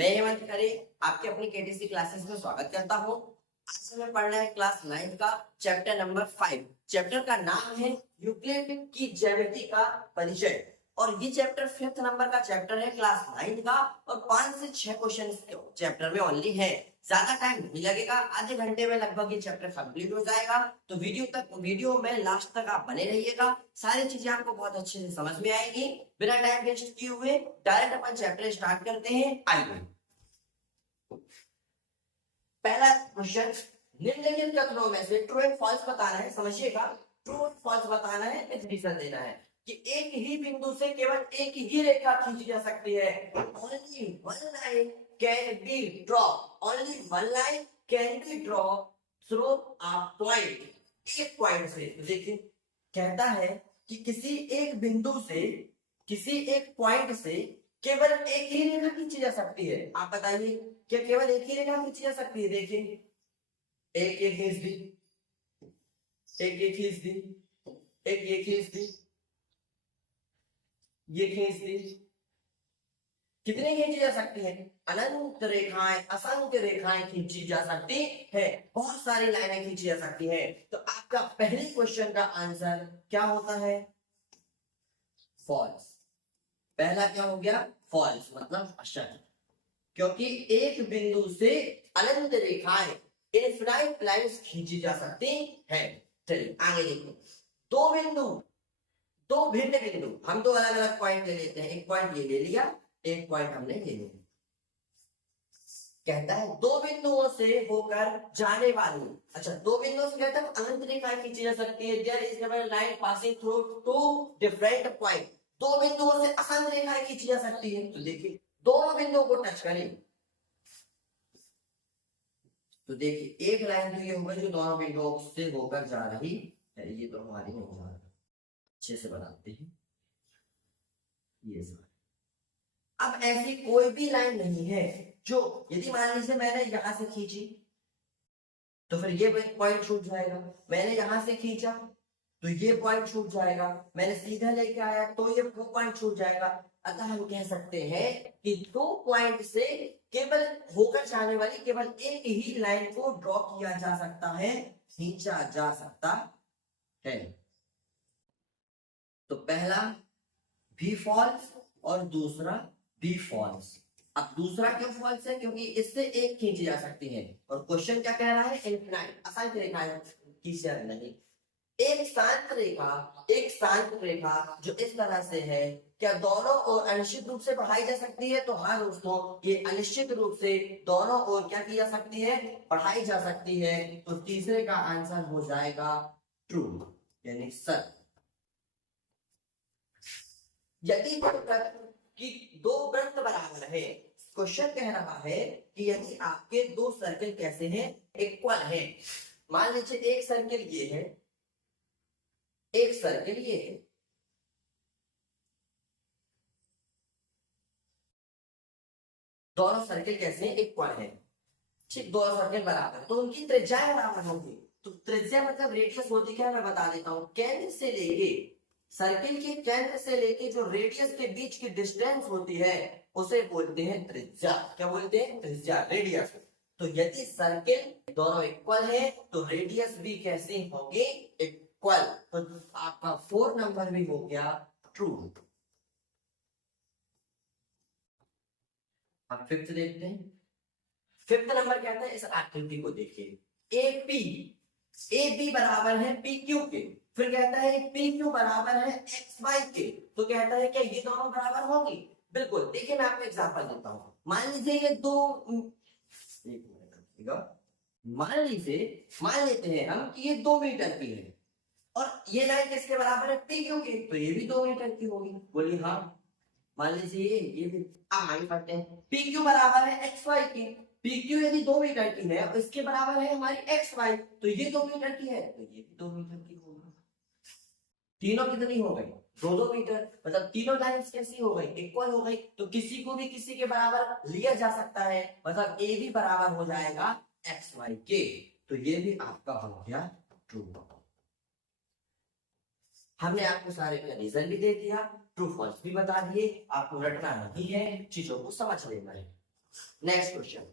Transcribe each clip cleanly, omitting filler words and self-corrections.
मैं हेमंत खरे आपके अपनी केटीसी क्लासेस में स्वागत करता हूँ। आज हमें पढ़ना है क्लास 9 का चैप्टर नंबर 5। चैप्टर का नाम है यूक्लिड की ज्यामिति का परिचय और ये चैप्टर 5th नंबर का चैप्टर है क्लास 9 का और 5 से 6 क्वेश्चन चैप्टर में ओनली है। ज्यादा टाइम नहीं लगेगा, आधे घंटे में लगभग ये चैप्टर कंप्लीट हो जाएगा। तो वीडियो में लास्ट तक आप बने रहिएगा, सारी चीजें आपको बहुत अच्छे से समझ में आएगी। बिना टाइम वेस्ट किए हुए डायरेक्ट अपन चैप्टर स्टार्ट करते हैं। आइए, पहला क्वेश्चन, निम्नलिखित कथनों में से ट्रू एंड फॉल्स बताना है। समझिएगा, ट्रू एंड फॉल्स बताना है, डिसीजन देना है कि एक ही बिंदु से केवल एक ही रेखा खींची जा सकती है। Only one line can be draw, only one line can be draw through a point. एक पॉइंट से, देखिए कहता है कि किसी एक बिंदु से, किसी एक पॉइंट से केवल एक ही रेखा खींची जा सकती है। आप बताइए, क्या केवल एक ही रेखा खींची जा सकती है? देखिए, एक ये खींच दी, एक ये खींच दी, एक ये खींच दी, ये खींच दी। कितने खींची जा सकती है? अनंत रेखाएं, असंख्य रेखाएं खींची जा सकती है, बहुत सारी लाइनें खींची जा सकती है। तो आपका पहले क्वेश्चन का आंसर क्या होता है? फॉल्स। पहला क्या हो गया? फॉल्स, मतलब असत्य, क्योंकि एक बिंदु से अनंत रेखाएं, इनफिनाइट लाइंस खींची जा सकती है। चलिए आगे देखो, दो बिंदु, दो भिन्न बिंदु, हम दो अलग अलग पॉइंट ले लेते हैं। एक पॉइंट ये ले लिया, एक पॉइंट हमने ले लिया। कहता है दो बिंदुओं से होकर जाने वाली, अच्छा दो बिंदुओं से कहता है अनंत रेखाएं खींची जा सकती है। There is never line passing through two different point. दो बिंदुओं से असंख्य रेखाएं खींची जा सकती है। तो देखिए, दोनों बिंदुओं को टच करें तो देखिए एक लाइन तो ये होगा जो दोनों बिंदुओं से होकर जा रही है। ये तो हमारी नहीं जा रही, अच्छे से बनाते हैं ये सब। अब ऐसी कोई भी लाइन नहीं है जो, यदि मान लीजिए मैंने यहां से खींची तो फिर ये पॉइंट छूट जाएगा, मैंने यहां से खींचा तो ये पॉइंट छूट जाएगा, मैंने सीधा लेके आया तो ये पॉइंट छूट जाएगा। अतः हम कह सकते हैं कि दो पॉइंट से केवल होकर जाने वाली केवल एक ही लाइन को ड्रॉ किया जा सकता है, खींचा जा सकता है। तो पहला भी फॉल्स और दूसरा भी फॉल्स। अब दूसरा क्यों फॉल्स है? क्योंकि इससे एक खींची जा सकती है और क्वेश्चन क्या कह रहा है? इनफिनाइट, असंख्य रेखाएं खींची जा नहीं। एक शांत रेखा, एक शांत रेखा जो इस तरह से है, क्या दोनों ओर अनिश्चित रूप से बढ़ाई जा सकती है? तो हाँ दोस्तों, ये अनिश्चित रूप से दोनों ओर क्या की जा सकती है? बढ़ाई जा सकती है। तो तीसरे का आंसर हो जाएगा ट्रू, यानी सत्य। यदि दो वृत्त बराबर है, क्वेश्चन कह रहा है कि यदि आपके दो सर्कल कैसे हैं? इक्वल हैं। मान लीजिए एक सर्कल ये है, एक सर्कल ये है, दोनों सर्कल कैसे हैं? इक्वल है। ठीक, दोनों सर्कल बराबर तो उनकी त्रिज्या बराबर होगी। तो त्रिज्या मतलब रेडियस होती क्या है मैं बता देता हूं। केंद्र से लेके, सर्किल के केंद्र से लेके जो रेडियस के बीच की डिस्टेंस होती है उसे बोलते हैं त्रिज्या। क्या बोलते हैं? त्रिज्या, रेडियस। तो यदि सर्किल दोनों इक्वल है तो रेडियस भी कैसे होगी? इक्वल। तो आपका 4 नंबर भी हो गया ट्रू। अब 5th देखते हैं। 5th नंबर कहता है, इस एक्टिविटी को देखिए, ए बी बराबर है पी क्यू के। फिर कहता है पी क्यू बराबर है एक्स वाई के। तो कहता है क्या ये दोनों बराबर होंगी? बिल्कुल। देखिए मैं आपको एग्जांपल देता हूं। मान लीजिए ये दो, एक मिनट, मान लेते हैं हम कि ये 2 मीटर की है और ये लाइन किसके बराबर है? पी क्यू के। तो ये भी 2 मीटर की होगी। बोलिए हाँ। मान लीजिए ये भी आगे बढ़ते हैं। पी क्यू बराबर है एक्स वाई की। पी क्यू यदि 2 मीटर की है और इसके बराबर है हमारी एक्स वाई, तो ये 2 मीटर की है तो ये भी 2 मीटर की होगी। तीनों कितनी हो गई? 2-2 मीटर। मतलब तीनों लाइंस कैसी हो गई? इक्वल हो गई। तो किसी को भी किसी के बराबर लिया जा सकता है, मतलब ए भी बराबर हो जाएगा एक्स वाई के। तो ये भी आपका हो गया ट्रू। हमने आपको सारे का रीजन भी दे दिया, ट्रू फॉल्स भी बता दिए। आपको रटना नहीं है, चीजों को समझ लेना है। Next question,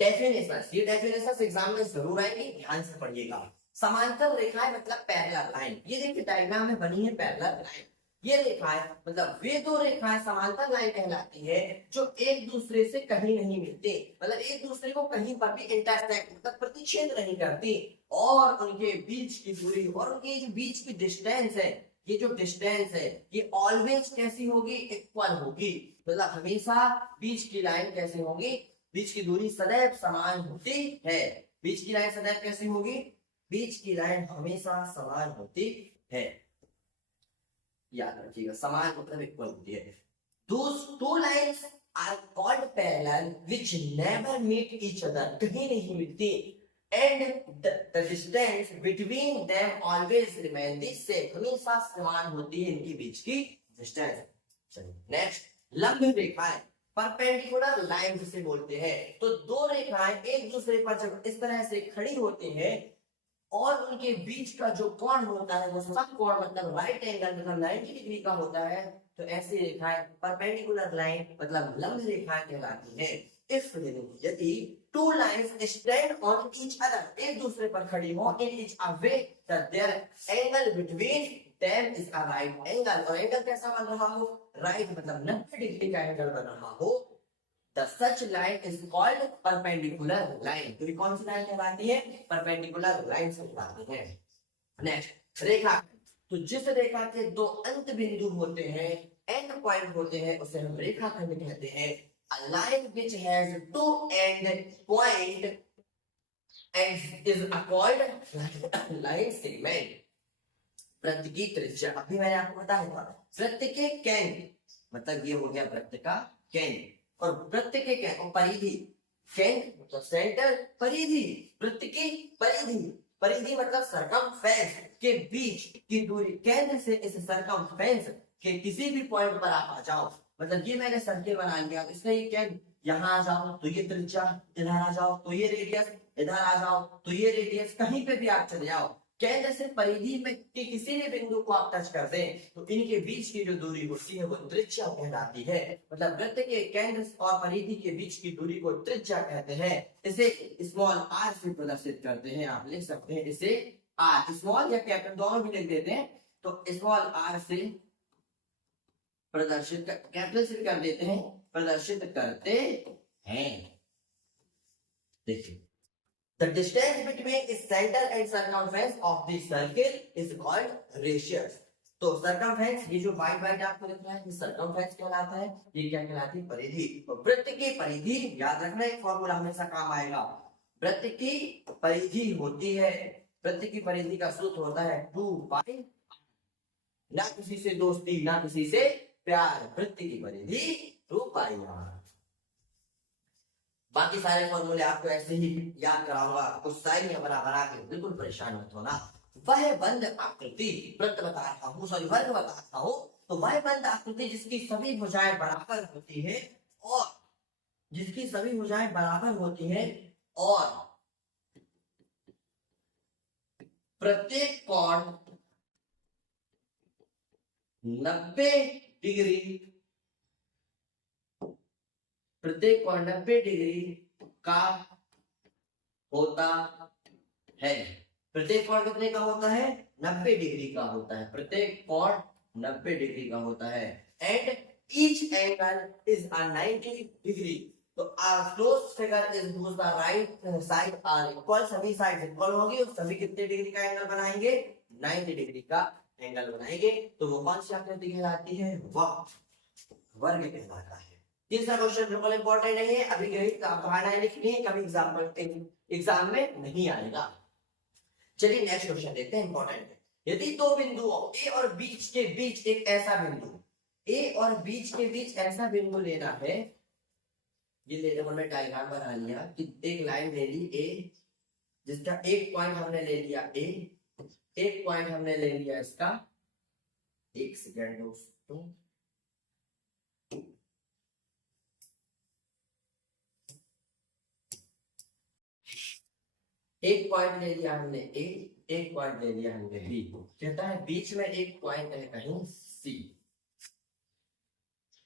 definition. ये डेफिनेशन एग्जाम में जरूर आएंगे, ध्यान से पढ़िएगा। समांतर रेखाएं मतलब पैरेलल लाइन। ये देखिए डायग्राम में बनी है पैरेलल लाइन। ये रेखाएं मतलब वे दो रेखाएं समांतर लाइन कहलाती है जो एक दूसरे से कहीं नहीं मिलती, मतलब एक दूसरे को कहीं पर भी इंटरसेक्ट मतलब प्रतिच्छेद नहीं करती, और उनके बीच की दूरी और उनके जो बीच की डिस्टेंस है, ये जो डिस्टेंस है ये ऑलवेज कैसी होगी, इक्वल होगी। मतलब हमेशा बीच की लाइन कैसी होगी, बीच की दूरी सदैव समान होती है। बीच की लाइन सदैव कैसी होगी, बीच की लाइन हमेशा समान होती है, याद रखिएगा, समान मतलब इक्वल होती है। Those two lines are called parallel which never meet each other, कहीं नहीं मिलती, and the distance between them always remain the same, हमेशा समान होती है इनके बीच की डिस्टेंस। चलिए नेक्स्ट, लंब रेखाएं परपेंडिकुलर लाइन जिसे बोलते हैं। तो दो रेखाएं एक दूसरे पर जब इस तरह से खड़ी होती हैं और उनके बीच का जो कोण होता है वो समकोण मतलब राइट एंगल मतलब 90 डिग्री का होता है, तो ऐसी रेखाएं परपेंडिकुलर लाइन मतलब लंब रेखाएं कहलाती है। इफ यदि two lines stand on each other, एक दूसरे पर खड़ी हो, in each a way that there angle between them is a right angle, और एंगल कैसा बन रहा हो, राइट मतलब 90 डिग्री का एंगल बन रहा हो, The such line is called perpendicular line। तो ये कौन सी लाइन कहलाती है, परपेंडिकुलर लाइन कहलाती है। नेक्स्ट, रेखा। तो जिस रेखा के दो अंत बिंदु होते हैं, एंड पॉइंट होते हैं, उसे हम रेखाखंड कहते हैं। A line which has two end point and is called line segment। वृत्त की त्रिज्या, अभी मैंने आपको बताया था, वृत्त के केंद्र मतलब ये हो गया वृत्त का केंद्र, और वृत्त के केंद्र परिधि, केंद्र मतलब सेंटर, परिधि वृत्त की परिधि, परिधि मतलब सरकमफेरेंस के बीच की दूरी, केंद्र से इस सरकमफेरेंस के किसी भी पॉइंट पर आप आ जाओ, मतलब ये मैंने सर्किल बना लिया, इसमें ये केंद्र यहाँ आ जाओ तो ये त्रिज्या, इधर आ जाओ तो ये रेडियस, इधर आ जाओ तो ये रेडियस, कहीं पे भी आप चले जाओ, केंद्र से परिधि में किसी भी बिंदु को आप टच कर दें तो इनके बीच की जो दूरी होती है वो त्रिज्या कहलाती है। मतलब वृत्त के केंद्र और परिधि के बीच की दूरी को त्रिज्या कहते हैं। इसे स्मॉल आर से प्रदर्शित करते हैं, आप लिख सकते हैं इसे आर, स्मॉल या कैपिटल दोनों भी लिख देते हैं, तो स्मॉल आर से प्रदर्शित कैपिटल से कर देते हैं, प्रदर्शित करते हैं। देखिए, the distance between its center and circumference of the circle is called radius। तो circumference, ये जो वाइड वाइड आपको दिख रहा है ये circumference कहलाता है, ये क्या कहलाती है, परिधि। तो वृत्त की परिधि, याद रखना एक फॉर्मूला हमेशा काम आएगा, वृत्त की परिधि होती है, वृत्त की परिधि का सूत्र होता है 2 पाई, ना किसी से दोस्ती ना किसी से प्यार, वृत्त की परिधि 2 पाई आर। बाकी सारे फॉर्मूले आपको ऐसे ही याद कराऊंगा, कुछ साइनियां बना के बिल्कुल परेशान मत होना। वह बंद आकृति, वृत्त बता रहा हूँ, सॉरी वर्ग बता रहा हूँ, तो वह बंद आकृति जिसकी सभी भुजाएं बराबर होती है और जिसकी सभी भुजाएं बराबर होती है और प्रत्येक कोण 90 डिग्री, प्रत्येक कोण 90 डिग्री का होता है। प्रत्येक कोण कितने का होता है, 90 डिग्री का होता है, प्रत्येक कोण 90 डिग्री का होता है। And each angle is a 90 degree, तो are close figure is whose the right side are equal, सभी साइड इक्वल होंगी और सभी कितने डिग्री का एंगल बनाएंगे, 90 डिग्री का एंगल बनाएंगे, तो वो कौन सी आकृति कहलाती है, वर्ग कहलाता है। तीसरा क्वेश्चन बिल्कुल इंपॉर्टेंट नहीं है, अभी भावनाएं लिखनी है, कभी एग्जाम में नहीं आएगा। चलिए नेक्स्ट क्वेश्चन देखते हैं, इंपॉर्टेंट है। यदि दो बिंदुओं ए और बीच के बीच एक ऐसा बिंदु, ए और बीच के बीच ऐसा बिंदु लेना है, ये लेने को मैं डायग्राम बना लिया कि एक लाइन ले ली ए, जिसका एक पॉइंट हमने ले लिया ए, एक पॉइंट हमने ले लिया इसका, एक सेकेंड दोस्तों, एक पॉइंट ले लिया हमने ए, एक पॉइंट ले लिया हमने बी, कहता है बीच में एक पॉइंट है कहीं सी,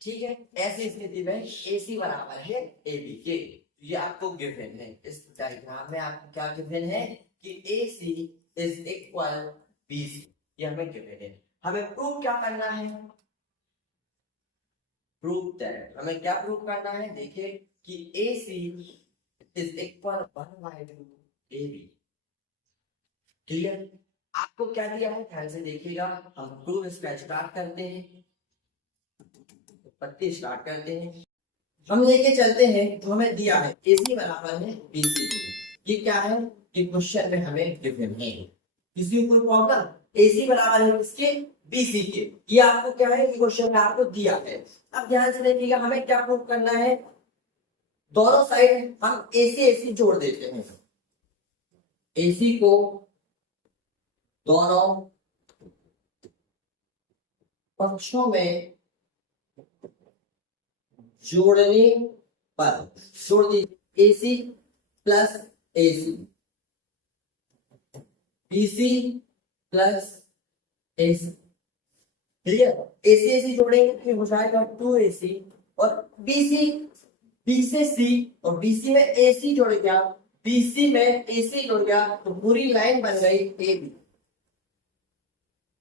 ठीक है, ऐसी स्थिति में AC बराबर है AB के। ये आपको गिवन है, इस डायग्राम में आपको क्या गिवन है कि AC इज इक्वल BC, ये हमें गिवन है। हमें प्रूव क्या करना है, प्रूव दैट, हमें क्या प्रूव करना है, देखिए कि AC is equal 1/2 AB। Clear, आपको क्या दिया है ध्यान से देखिएगा, हम प्रूफ इसका स्टार्ट करते हैं, पत्ती स्टार्ट करते हैं, हम लेके चलते हैं। जो हमें दिया है AC बराबर है BC, ये क्या है कि क्वेश्चन में हमें गिवन है, किसी कोई प्रॉब्लम, AC बराबर है इसके BC के, ये आपको क्या है कि क्वेश्चन में आपको दिया है। अब ध्यान से देखिएगा, हमें क्या प्रूव करना है, दोनों साइड हम AC जोड़ देते हैं, AC को दोनों पक्षों में जोड़ने पर, जोड़ दीजिए AC plus AC, BC plus AC, ठीक है। AC जोड़ेंगे तो हो जाएगा 2AC, और B से C, और BC में AC जोड़ गया, BC में AC जुड़ गया, तो पूरी लाइन बन गई AB।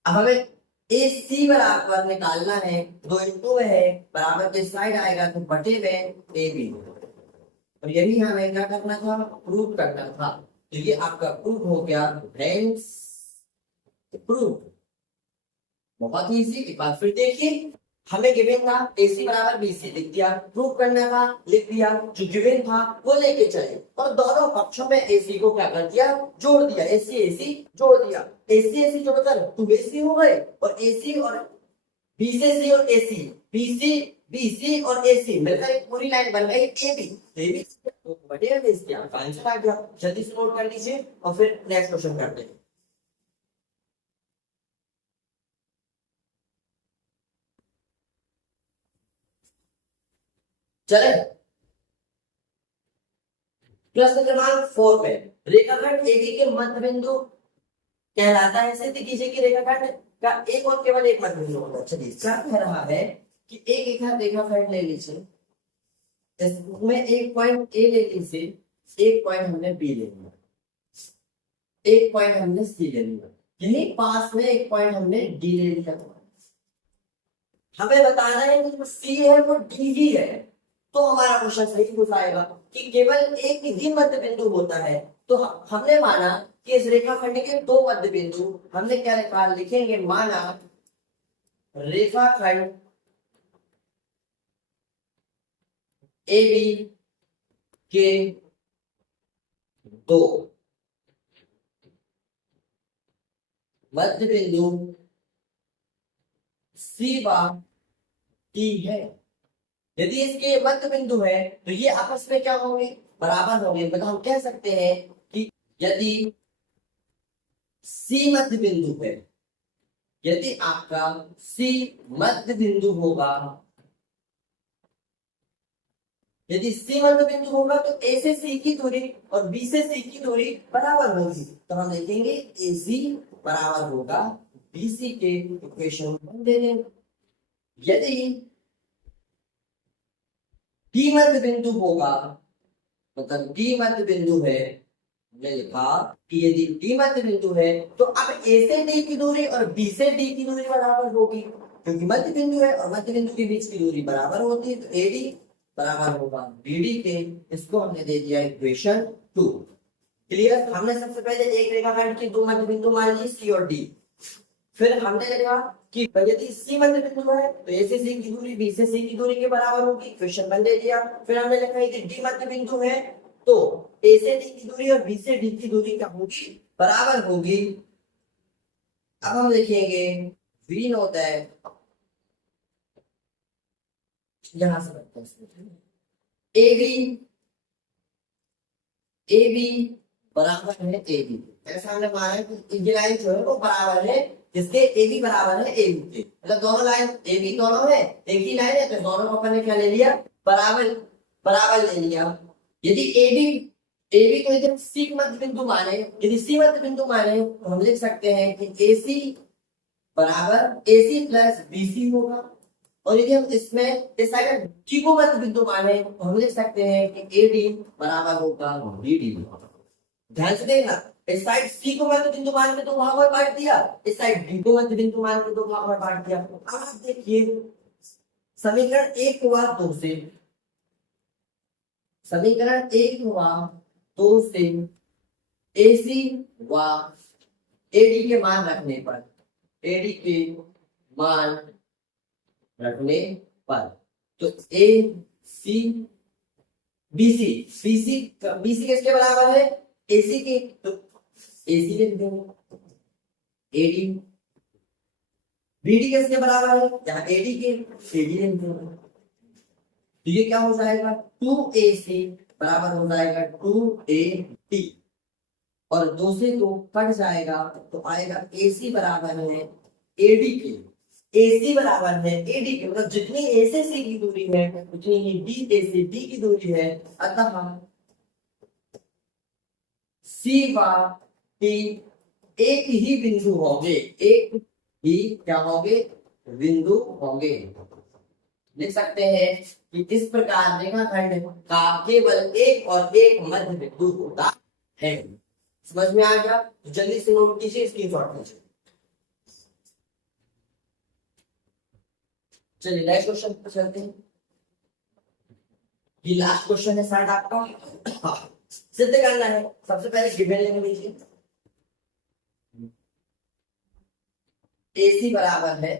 अब हमें AC बराबर निकालना है, 2 इंटू में है, बराबर के साइड आएगा तो बटे में AB, और यही हमें क्या करना था, प्रूव करना था। तो ये आपका प्रूव हो गया फ्रेंड्स, प्रूव, बहुत ही इजी। एक बार फिर देखिए, हमें गिवन था AC बराबर BC, लिख दिया, प्रूव करना था, लिख दिया, जो गिवन था वो लेके चले, और दोनों पक्षों में AC को क्या कर दिया, जोड़ दिया, AC जोड़ दिया, AC जोड़कर 2AC हो गए, और AC और B से C और AC, BC और AC मिलकर एक पूरी लाइन बन गई AB, तो बढ़िया इसकी आपका आंसर आ गया। जल्दी से नोट कर लीजिए और फिर नेक्स्ट क्वेश्चन करते हैं। चले प्रश्न क्रमांक 4 में, रेखाखंड AB के मध्य बिंदु कहलाता है, सिद्ध कीजिए कि रेखाखंड का एक और केवल एक मध्य बिंदु होगा। चलिए क्या कह रहा है कि एक रेखाखंड ले लीजिए, इसमें एक पॉइंट A ले लीजिए, एक पॉइंट हमने B ले लिया, एक पॉइंट हमने C ले लिया, यही पास में एक पॉइंट हमने D ले लिया। हमें बताना है कि जो C है वो D ही है, तो हमारा क्वेश्चन सही हो जाएगा कि केवल एक ही मध्य बिंदु होता है। तो हमने माना कि इस रेखाखंड के 2 मध्य बिंदु, हमने क्या लिखा, लिखेंगे माना रेखाखंड AB के 2 मध्य बिंदु C व D है। यदि इसके मध्य बिंदु है तो ये आपस में क्या होंगे, बराबर होंगे। मतलब हम कह सकते हैं कि यदि C मध्य बिंदु है, यदि आपका C मध्य बिंदु होगा, यदि C मध्य बिंदु होगा तो A से C की दूरी और B से C की दूरी बराबर होगी, तो हम लिखेंगे AC बराबर होगा BC के, इक्वेशन दे देंगे। यदि D मध्य बिंदु होगा, मतलब D मध्य बिंदु है, हमने लिखा कि यदि D मध्य बिंदु है तो अब A से D की दूरी और B से D की दूरी बराबर होगी, क्योंकि मध्य बिंदु है और मध्य बिंदु के बीच की दूरी बराबर होती है, तो AD बराबर होगा BD के। इसको हमने दे दिया इक्वेशन 2। क्लियर, हमने सबसे पहले एक रेखाखंड के 2 मध्य बिंदु मान लिए C और D, फिर हमने लिखा कि यदि C मध्य बिंदु है तो A से C की दूरी B से C की दूरी के बराबर होगी, इक्वेशन 1 दे दिया। फिर हमने लिखा यदि D मध्य बिंदु है तो A से D की दूरी और B से D की दूरी क्या होगी, बराबर होगी। अब हम लिखेंगे V नोट है, यहां से AB बराबर है AB, ऐसा हमने माना है कि ये लाइन जो है वो बराबर है, जिसके AB बराबर है AB के, मतलब दोनों लाइन AB दोनों है, एक ही लाइन है, तो दोनों को अपन ने क्या ले लिया, बराबर ले लिया। यदि AB को इधर C मध्य बिंदु माने, यदि C मध्य बिंदु माने तो हम लिख सकते हैं कि AC बराबर AC प्लस BC होगा, और यदि हम इसमें इस साइड डी को मध्य बिंदु माने तो हम लिख सकते हैं कि ए डी बराबर होगा बी डी। ध्यान से देखना, इस साइड सी को मध्य बिंदु मान के तो भागों में बांट दिया, इस साइड डी को मध्य बिंदु मान के तो भागों में बांट दिया। अब आप देखिए समीकरण एक हुआ दो से, समीकरण एक हुआ दो से एसी व एडी के मान रखने पर, एडी के मान रखने पर तो ए सी बीसी, बीसी बीसी किसके बराबर है, एसी के, तो एसी लिख देंगे, एडी बीडी किसके बराबर है, यहाँ एडी के, एडी लिख देंगे। तो ये क्या हो जाएगा 2AC बराबर हो जाएगा 2AD और दो से दो कट जाएगा तो आएगा AC बराबर है AD के, AC बराबर है AD के, मतलब जितनी A से C की दूरी है उतनी ही D A से D की दूरी है, अतः C व D एक ही बिंदु होंगे, एक ही क्या होंगे, बिंदु होंगे। लिख सकते हैं कि इस प्रकार रेखाखंड का केवल एक और एक मध्य बिंदु होता है। समझ में आ गया? तो जल्दी से नोट कीजिए, स्क्रीनशॉट लीजिए। चलिए नेक्स्ट क्वेश्चन पर चलते हैं। ये लास्ट क्वेश्चन है शायद आपका, सिद्ध करना है। सबसे पहले गिवन लेने लीजिए, AC बराबर है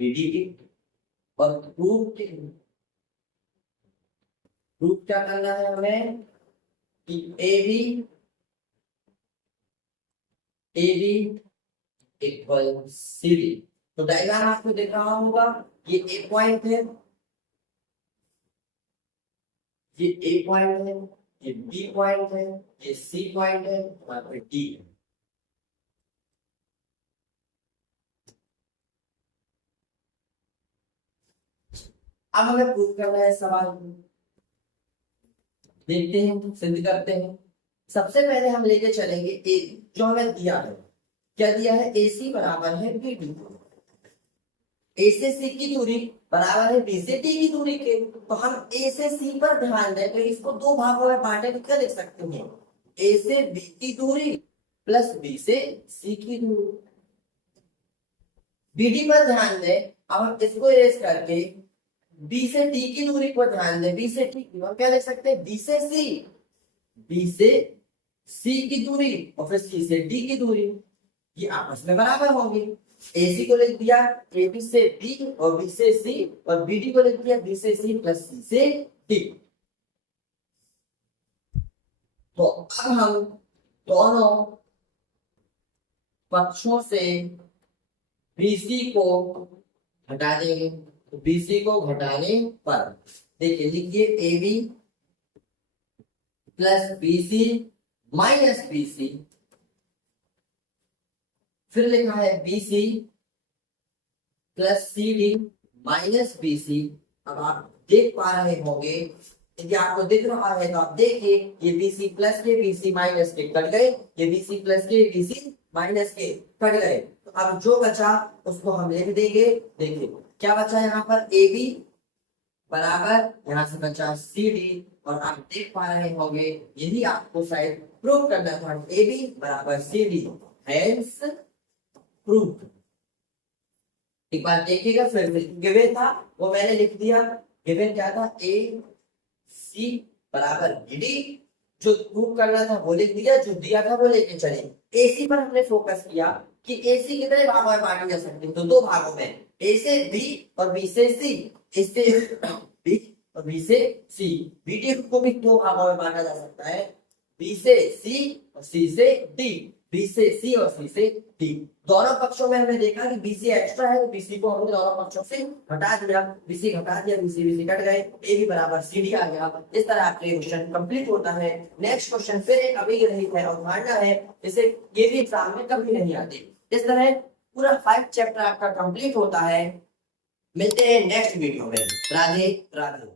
BD की और प्रूफ क्या करना है हमें कि AB इक्वल CD। तो डायग्राम आपको दिख रहा होगा, ये A पॉइंट है, ये A पॉइंट है, ये B पॉइंट है, ये C पॉइंट है और D है। अब हमें प्रूफ करना है सवाल, देखते हैं सिद्ध करते हैं। सबसे पहले हम लेके चलेंगे ए, जो हमें दिया है, क्या दिया है, AC बराबर है BD, A से C की दूरी बराबर है B से D की दूरी के। तो हम A से C पर ध्यान दें तो इसको दो भागों में बांटे तो क्या लिख सकते हैं, A से B की दूरी प्लस B से C की दूरी। BD पर ध्यान दें, अब हम इसको इरेज करके B से D की दूरी पर ध्यान दें, B से D की, और क्या लिख सकते हैं, B से C, B से C की दूरी और फिर C से D की दूरी, ये आपस में बराबर होंगे। AC को लिख दिया AB से B और B से C और BD को लिख दिया B से C प्लस C से D। तो अब हम दोनों पक्षों से BC को हटा देंगे। तो BC को घटाने पर देखिए, लिखिए AB plus BC minus BC, फिर लिखा है BC plus CD minus BC। अब आप देख पा रहे होंगे, यदि आपको दिख रहा है तो आप देखिए, ये BC प्लस के BC माइनस के कट गए, ये BC प्लस के BC माइनस के कट गए। तो अब जो बचा उसको हम लिख देंगे। देखिए क्या बचा यहाँ पर, AB बराबर यहाँ से बचा CD और आप देख पा रहे होंगे, यदि आपको शायद प्रूव करना था AB बराबर CD, हेंस प्रूफ। एक बार देखिएगा, फिर गिवन था वो मैंने लिख दिया, गिवन क्या था, AC बराबर BD, जो प्रूव करना था वो लिख दिया, जो दिया था वो लेके चले। AC पर हमने फोकस किया कि AC कितने भागों में बांटी जा सकती है, तो दो भागों में, A से B और B से C, A से B और B से C। BD को भी दो भागों में बांटा जा सकता है, B से C और C से D, B से C और C से D। दोनों पक्षों में हमने देखा कि BC एक्स्ट्रा है, तो BC को हमने दोनों पक्षों से हटा दिया, BC घटा दिया, BC कट गए, AB बराबर CD आ गया। इस तरह आपका क्वेश्चन कंप्लीट होता है। नेक्स्ट क्वेश्चन फिर एक अभी रहित है, अवधारणा है, इसे ये भी एग्जाम में कभी नहीं आती। इस तरह पूरा 5 चैप्टर आपका कंप्लीट होता है। मिलते हैं नेक्स्ट वीडियो में। राधे राधे।